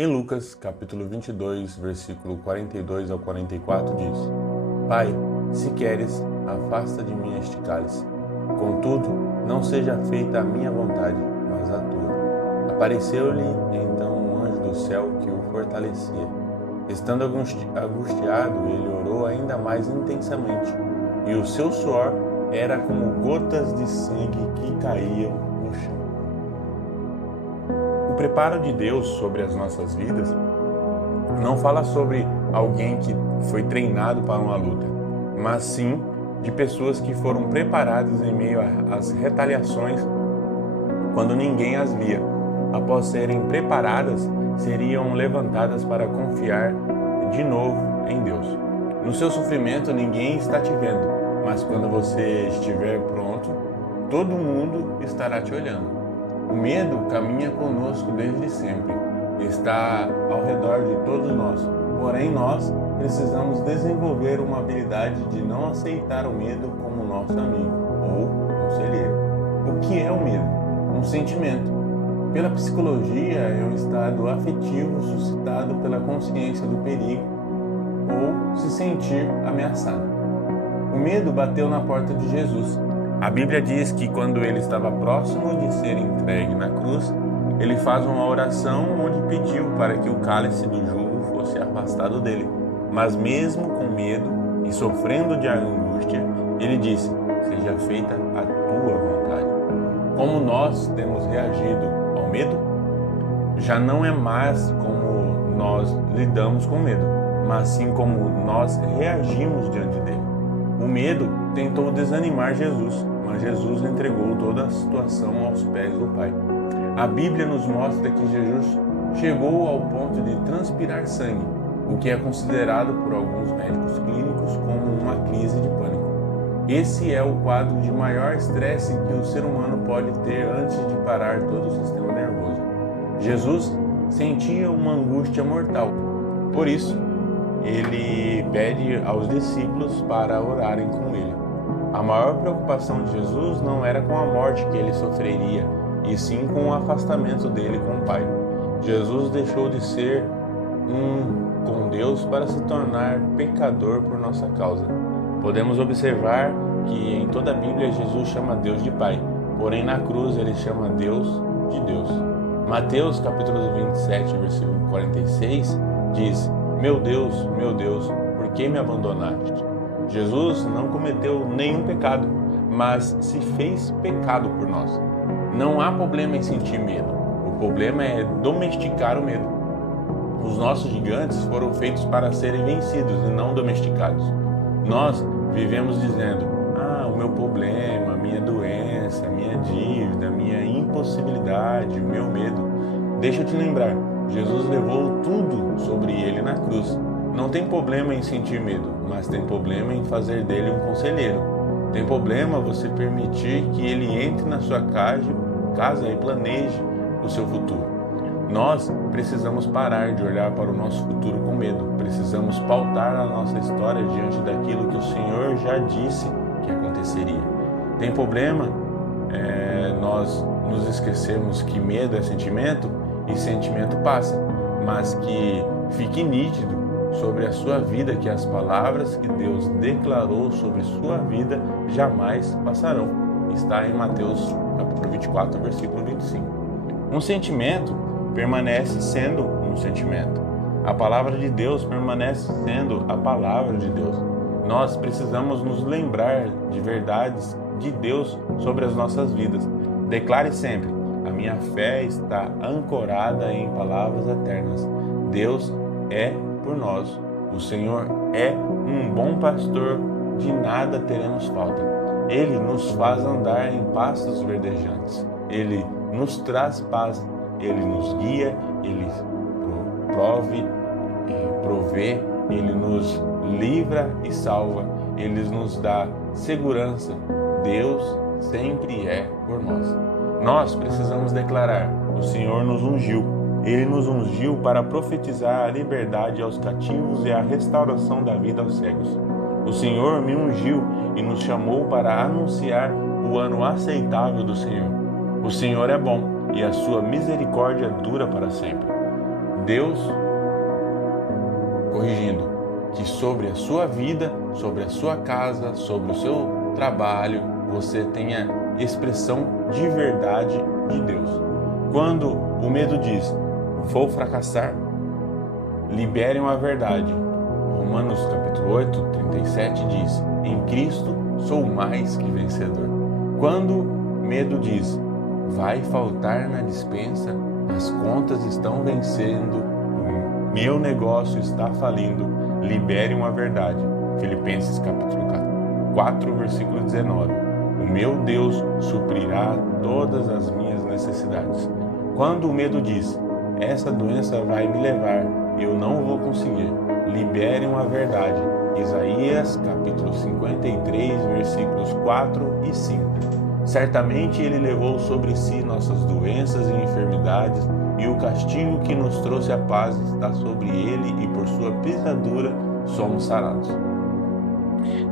Em Lucas, capítulo 22, versículo 42 ao 44, diz: Pai, se queres, afasta de mim este cálice. Contudo, não seja feita a minha vontade, mas a tua. Apareceu-lhe então um anjo do céu que o fortalecia. Estando angustiado, ele orou ainda mais intensamente, e o seu suor era como gotas de sangue que caíam no chão. O preparo de Deus sobre as nossas vidas não fala sobre alguém que foi treinado para uma luta, mas sim de pessoas que foram preparadas em meio às retaliações quando ninguém as via. Após serem preparadas, seriam levantadas para confiar de novo em Deus. No seu sofrimento, ninguém está te vendo, mas quando você estiver pronto, todo mundo estará te olhando. O medo caminha conosco desde sempre, está ao redor de todos nós. Porém, nós precisamos desenvolver uma habilidade de não aceitar o medo como nosso amigo ou conselheiro. O que é o medo? Um sentimento. Pela psicologia, é um estado afetivo suscitado pela consciência do perigo ou se sentir ameaçado. O medo bateu na porta de Jesus. A Bíblia diz que quando ele estava próximo de ser entregue na cruz, ele faz uma oração onde pediu para que o cálice do jugo fosse afastado dele. Mas mesmo com medo e sofrendo de angústia, ele disse: seja feita a tua vontade. Como nós temos reagido ao medo? Já não é mais como nós lidamos com o medo, mas sim como nós reagimos diante dele. O medo tentou desanimar Jesus, mas Jesus entregou toda a situação aos pés do Pai. A Bíblia nos mostra que Jesus chegou ao ponto de transpirar sangue, o que é considerado por alguns médicos clínicos como uma crise de pânico. Esse é o quadro de maior estresse que o ser humano pode ter antes de parar todo o sistema nervoso. Jesus sentia uma angústia mortal. Por isso, ele pede aos discípulos para orarem com ele. A maior preocupação de Jesus não era com a morte que ele sofreria, e sim com o afastamento dele com o Pai. Jesus deixou de ser com Deus para se tornar pecador por nossa causa. Podemos observar que em toda a Bíblia Jesus chama Deus de Pai, porém na cruz ele chama Deus de Deus. Mateus capítulo 27, versículo 46 diz: meu Deus, por que me abandonaste? Jesus não cometeu nenhum pecado, mas se fez pecado por nós. Não há problema em sentir medo. O problema é domesticar o medo. Os nossos gigantes foram feitos para serem vencidos e não domesticados. Nós vivemos dizendo: o meu problema, minha doença, minha dívida, minha impossibilidade, o meu medo. Deixa eu te lembrar, Jesus levou tudo sobre ele na cruz. Não tem problema em sentir medo, mas tem problema em fazer dele um conselheiro. Tem problema você permitir que ele entre na sua casa e planeje o seu futuro. Nós precisamos parar de olhar para o nosso futuro com medo. Precisamos pautar a nossa história diante daquilo que o Senhor já disse que aconteceria. Tem problema nós nos esquecemos que medo é sentimento e sentimento passa, mas que fique nítido sobre a sua vida que as palavras que Deus declarou sobre sua vida jamais passarão. Está em Mateus capítulo 24, versículo 25. Um sentimento permanece sendo um sentimento. A palavra de Deus permanece sendo a palavra de Deus. Nós precisamos nos lembrar de verdades de Deus sobre as nossas vidas. Declare sempre: a minha fé está ancorada em palavras eternas. Deus é por nós. O Senhor é um bom pastor, de nada teremos falta. Ele nos faz andar em pastos verdejantes. Ele nos traz paz. Ele nos guia, Ele provê, Ele nos livra e salva, Ele nos dá segurança. Deus sempre é por nós. Nós precisamos declarar: o Senhor nos ungiu. Ele nos ungiu para profetizar a liberdade aos cativos e a restauração da vida aos cegos. O Senhor me ungiu e nos chamou para anunciar o ano aceitável do Senhor. O Senhor é bom e a sua misericórdia dura para sempre. Deus, corrigindo, que sobre a sua vida, sobre a sua casa, sobre o seu trabalho, você tenha expressão de verdade de Deus. Quando o medo diz, vou fracassar, liberem a verdade. Romanos capítulo 8, 37 diz, em Cristo sou mais que vencedor. Quando medo diz, vai faltar na despensa, as contas estão vencendo, o meu negócio está falindo, liberem a verdade. Filipenses capítulo 4, versículo 19. O meu Deus suprirá todas as minhas necessidades. Quando o medo diz, essa doença vai me levar, eu não vou conseguir, liberem a verdade. Isaías capítulo 53, versículos 4 e 5. Certamente Ele levou sobre si nossas doenças e enfermidades, e o castigo que nos trouxe a paz está sobre Ele, e por sua pisadura somos sarados.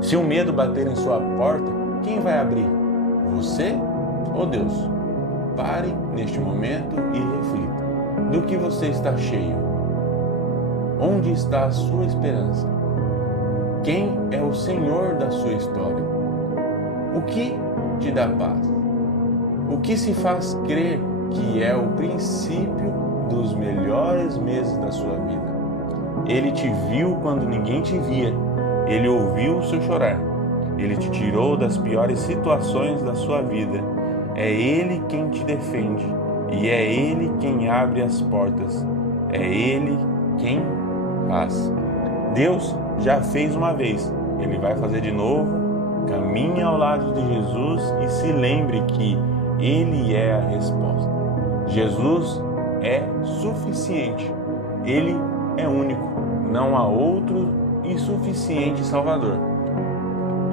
Se o medo bater em sua porta, quem vai abrir? Você ou Deus? Pare neste momento e reflita. Do que você está cheio? Onde está a sua esperança? Quem é o Senhor da sua história? O que te dá paz? O que se faz crer que é o princípio dos melhores meses da sua vida? Ele te viu quando ninguém te via. Ele ouviu o seu chorar. Ele te tirou das piores situações da sua vida. É Ele quem te defende. E é Ele quem abre as portas. É Ele quem faz. Deus já fez uma vez. Ele vai fazer de novo. Caminhe ao lado de Jesus e se lembre que Ele é a resposta. Jesus é suficiente. Ele é único. Não há outro e suficiente Salvador.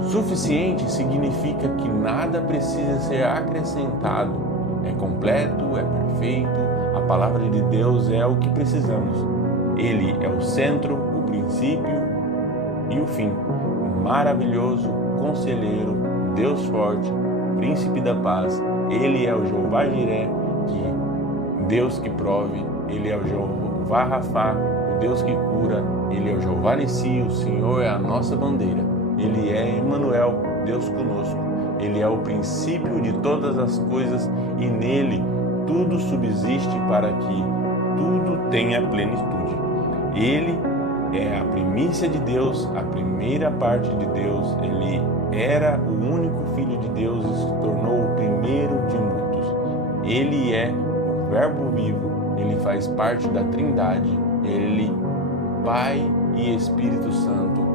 Suficiente significa que nada precisa ser acrescentado. É completo, é perfeito. A palavra de Deus é o que precisamos. Ele é o centro, o princípio e o fim. Maravilhoso, conselheiro, Deus forte, príncipe da paz. Ele é o Jeová Jiré, Deus que prove. Ele é o Jeová Rafá, o Deus que cura. Ele é o Jeová Nissi, o Senhor é a nossa bandeira. Ele é Emmanuel, Deus conosco. Ele é o princípio de todas as coisas e nele tudo subsiste para que tudo tenha plenitude. Ele é a primícia de Deus, a primeira parte de Deus. Ele era o único Filho de Deus e se tornou o primeiro de muitos. Ele é o Verbo vivo, ele faz parte da Trindade. Ele, Pai e Espírito Santo,